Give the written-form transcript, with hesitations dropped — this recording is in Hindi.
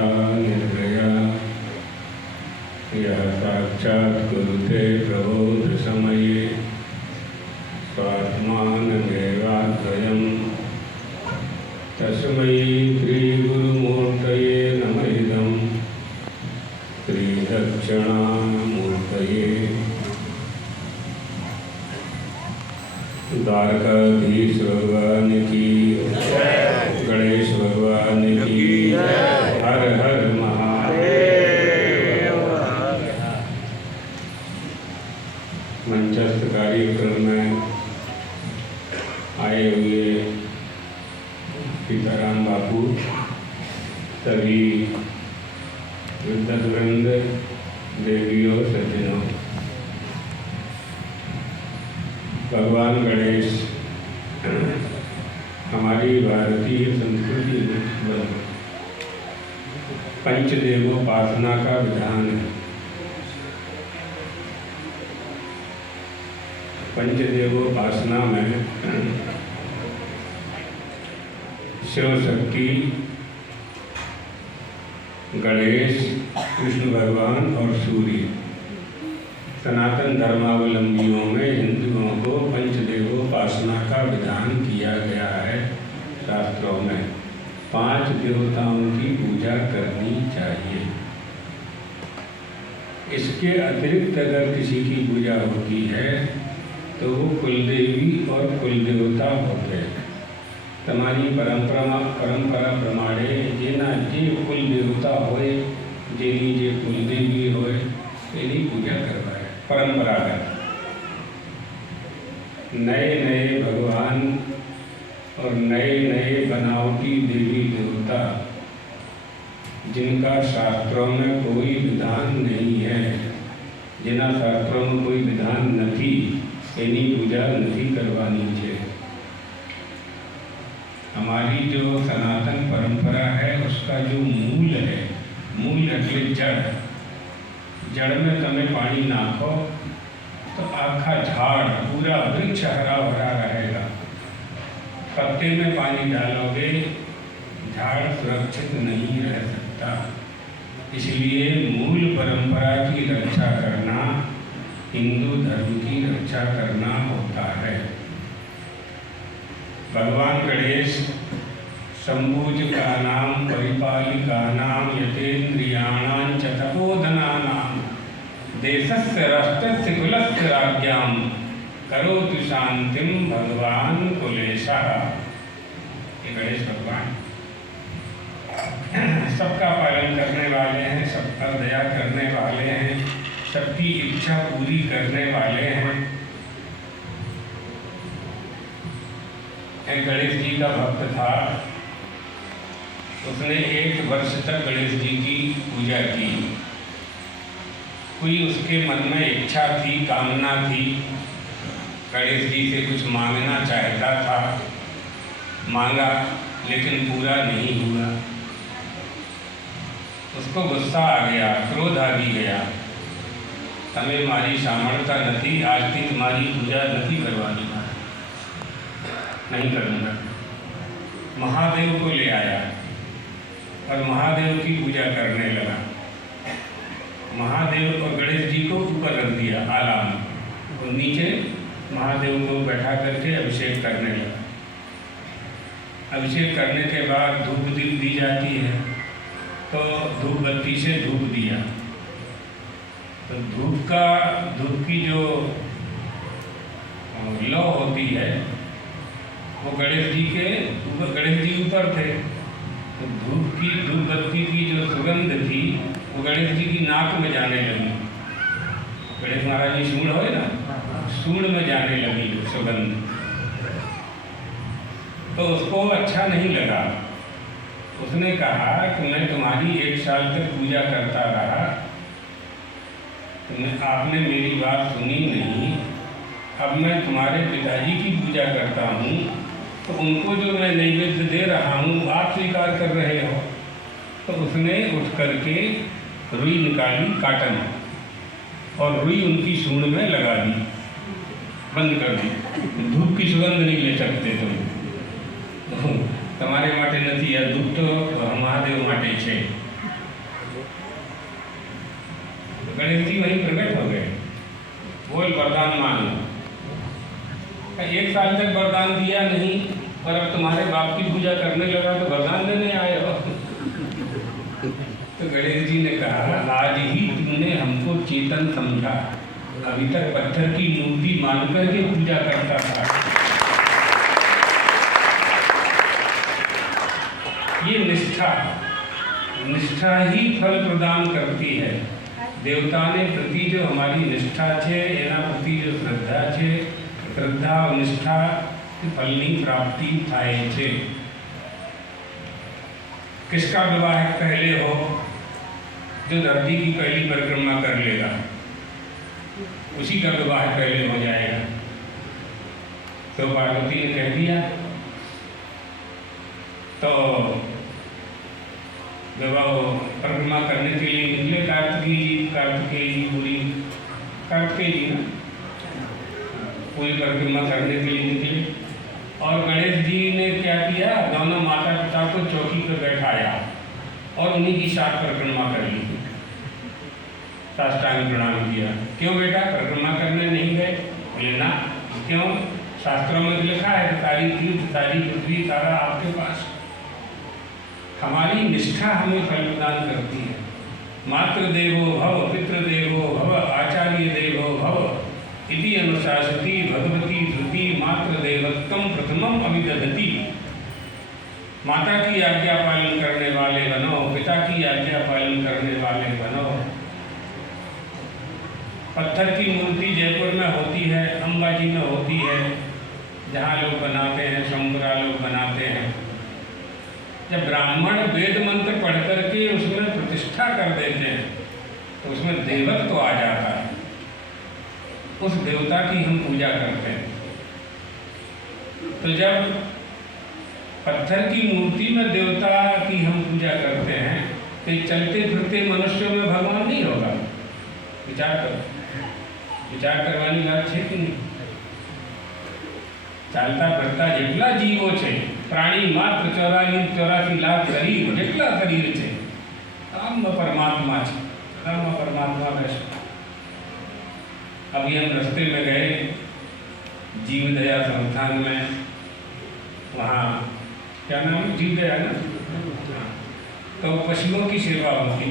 शांता निर्भया यः साक्षात् कुरुते प्रबोध समये स्वात्मानमेवाद्वयम् तस्मै श्रीगुरुमूर्तये नमः इदं श्रीदक्षिणामूर्तये। द्वारकाधीश भगवान की, गणेश भगवान की, हर हर महादेव। मंचस्थ कार्यक्रम में आए हुए सीताराम बापू, सभी वृंद, देवियों, सज्जनों, भगवान गणेश हमारी भारतीय संस्कृति में पंचदेवोपासना का विधान है। पंचदेवोपासना में शिव शक्ति, गणेश, कृष्ण भगवान और सूर्य, सनातन धर्मावलंबियों में हिंदुओं को पंचदेवोपासना का विधान किया गया है। शास्त्रों में 5 देवताओं की पूजा करनी चाहिए। इसके अतिरिक्त अगर किसी की पूजा होती है तो वो कुलदेवी और कुलदेवता होते हैं। तुम्हारी परंपरा प्रमाणे जेना जे कुलदेवता होए, जेनी जे कुलदेवी होए, तेरी पूजा करवाए। परंपरागत नए नए भगवान और नए नए बनावटी देवी देवता जिनका शास्त्रों में कोई विधान नहीं है, जिना शास्त्रों में कोई विधान नहीं, इन्हीं पूजा नहीं करवानी चाहिए। हमारी जो सनातन परंपरा है उसका जो मूल है, मूल એટલે जड़ में તમે पानी नाखो तो आखा झाड़, पूरा वृक्ष हरा भरा रहेगा। पत्ते में पानी डालोगे, झाड़ सुरक्षित नहीं रह सकता। इसलिए मूल परंपरा की रक्षा करना हिंदू धर्म की रक्षा करना होता है। भगवान गणेश संबूजकानां परिपालिकानां यतेन्द्रियाणां च तपोधनानां देशस्य राष्ट्रस्य कुलस्य राज्ञां करोतु शांतिं भगवान कुलेशः। ये गणेश भगवान सबका पालन करने वाले हैं, सब पर दया करने वाले हैं, सबकी इच्छा पूरी करने वाले हैं। एक गणेश जी का भक्त था, उसने 1 वर्ष तक गणेश जी की पूजा की। कोई उसके मन में इच्छा थी, कामना थी, गणेश जी से कुछ मांगना चाहता था, मांगा लेकिन पूरा नहीं हुआ। उसको गुस्सा आ गया, क्रोध आ भी गया। तमें मारी सामर्थ्य नहीं, आज थी तुम्हारी पूजा नहीं करवानी, नहीं करूँगा। महादेव को ले आया और महादेव की पूजा करने लगा। महादेव और गणेश जी को ऊपर रख दिया आला में, और नीचे महादेव को बैठा करके अभिषेक करने लगा। अभिषेक करने के बाद धूप दीप दी जाती है, तो धूप बत्ती से धूप दिया। तो धूप की जो लौ होती है वो गणेश जी ऊपर थे। तो धूप बत्ती की जो सुगंध थी वो गणेश जी की नाक में जाने लगी। गणेश महाराज जी सूंड हो ना, सूंड में जाने लगी सुगंध। तो उसको अच्छा नहीं लगा। उसने कहा कि मैं तुम्हारी 1 साल तक पूजा करता रहा, आपने मेरी बात सुनी नहीं। अब मैं तुम्हारे पिताजी की पूजा करता हूँ, तो उनको जो मैं नैवेद्य दे रहा हूँ आप स्वीकार कर रहे हो। तो उसने उठ करके रुई निकाली, काटन, और रुई उनकी सूंड में लगा दी, बंद कर दी। धूप की सुगंध नहीं ले सकते तुम, તમારે માટે નથી, આ ધૂપ તો મહાદેવ માટે છે। गणेश जी वहीं प्रकट हो गए, बोल वरदान मांग लो। 1 साल तक वरदान दिया नहीं, पर अब तुम्हारे बाप की पूजा करने लगा तो वरदान देने आए हो। तो गणेश जी ने कहा, आज ही तुमने हमको चेतन समझा, अभी तक पत्थर की मूर्ति मान करके पूजा करता था। ये निष्ठा ही फल प्रदान करती है। देवताने प्रति जो हमारी निष्ठा छे, एना प्रति जो श्रद्धा छे, श्रद्धा और निष्ठा फलनी प्राप्ति थाय छे। किसका विवाह पहले हो? जो धरती की पहली परिक्रमा कर लेगा, उसी का विवाह पहले हो जाएगा। तो पार्वती ने कह दिया, तो विवाह परिक्रमा करने के लिए निकले कार्तिकेय जी पूरी परिक्रमा करने के लिए निकले। और गणेश जी ने क्या किया, दोनों माता पिता को चौकी पर बैठाया और उन्हीं की 7 परिक्रमा कर ली, साष्टांग प्रणाम किया। क्यों बेटा, परिक्रमा करने नहीं गए? बोले ना। क्यों? शास्त्रों में लिखा है, सारी तीर्थ सारी पृथ्वी सारा आपके पास। हमारी निष्ठा हमें फल प्रदान करती है। मातृ देवो भव, पितृदेवो भव, आचार्य देवो भव इति अनुशासती भगवती धृति मातृ देवत्वम प्रथमम अभिदधति। माता की आज्ञा पालन करने वाले बनो, पिता की आज्ञा पालन करने वाले बनो। पत्थर की मूर्ति जयपुर में होती है, अंबाजी में होती है, जहाँ लोग बनाते हैं, शंभुरा लोग बनाते हैं। जब ब्राह्मण वेद मंत्र पढ़ करके उसमें प्रतिष्ठा कर देते हैं तो उसमें देवत्व तो आ जाता है, उस देवता की हम पूजा करते हैं। तो जब पत्थर की मूर्ति में देवता की हम पूजा करते हैं तो चलते फिरते मनुष्यों में भगवान नहीं होगा। विचार करवानी बात है कि नहीं? चालता फिरता जेटला जीवो छे, प्राणी मात्र 84 लाख शरीर, जेटला शरीर छे, राम परमात्मा छे, राम परमात्मा बेस्ट। अभी हम रास्ते में गए जीव दया संस्थान में, वहाँ क्या नाम है, जीव दया ना, तो पशुओं की सेवा होती है।